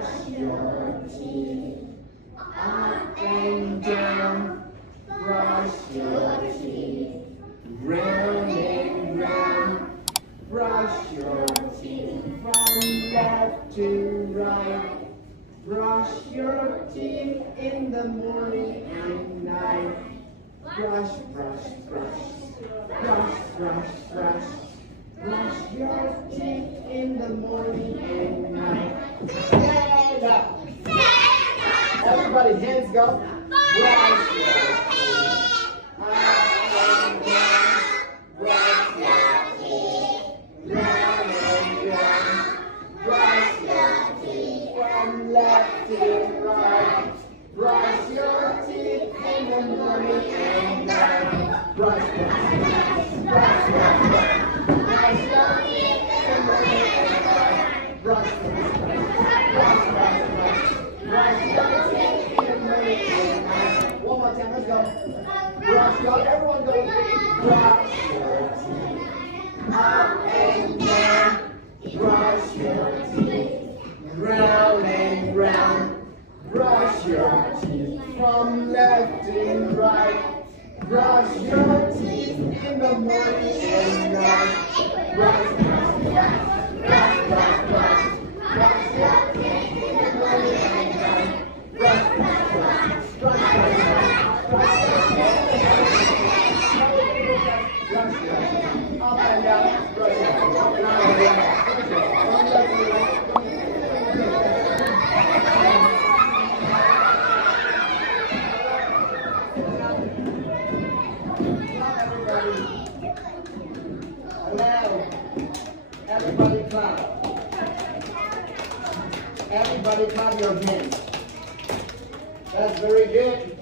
Brush your teeth. Up and down. Brush your teeth. Round and round. Brush your teeth. From left to right. Brush your teeth in the morning and night. Brush, brush, brush. Brush, brush, brush. Brush your teeth in the morning and night. Stand up. Everybody, hands go. Brush your teeth. Up and down. Brush your teeth. Round and round. Brush your teeth from left to right. Brush your teeth in the morning and night. Brush, brush, brush. Brush, brush, brush. Brush your teeth in the morning and night. Brush, brush, brush. Brush, brush, brush. Brush your teeth in the morning and night. One more time, let's go. Brush, y'all, everyone go. Brush your teeth. Up and down. Brush your teeth. Round and round. Brush your teeth from left and right. Brush your teeth in the morning and night. Brush, brush, brush. Brush, brush, brush. Brush your teeth in the morning and night. Brush, brush, brush. Brush, brush, brush. Brush your teeth in the morning and night. Brush, brush. Up and down. Brush your teeth. Round and round. From left to right. Everybody clap. Everybody clap your hands. That's very good.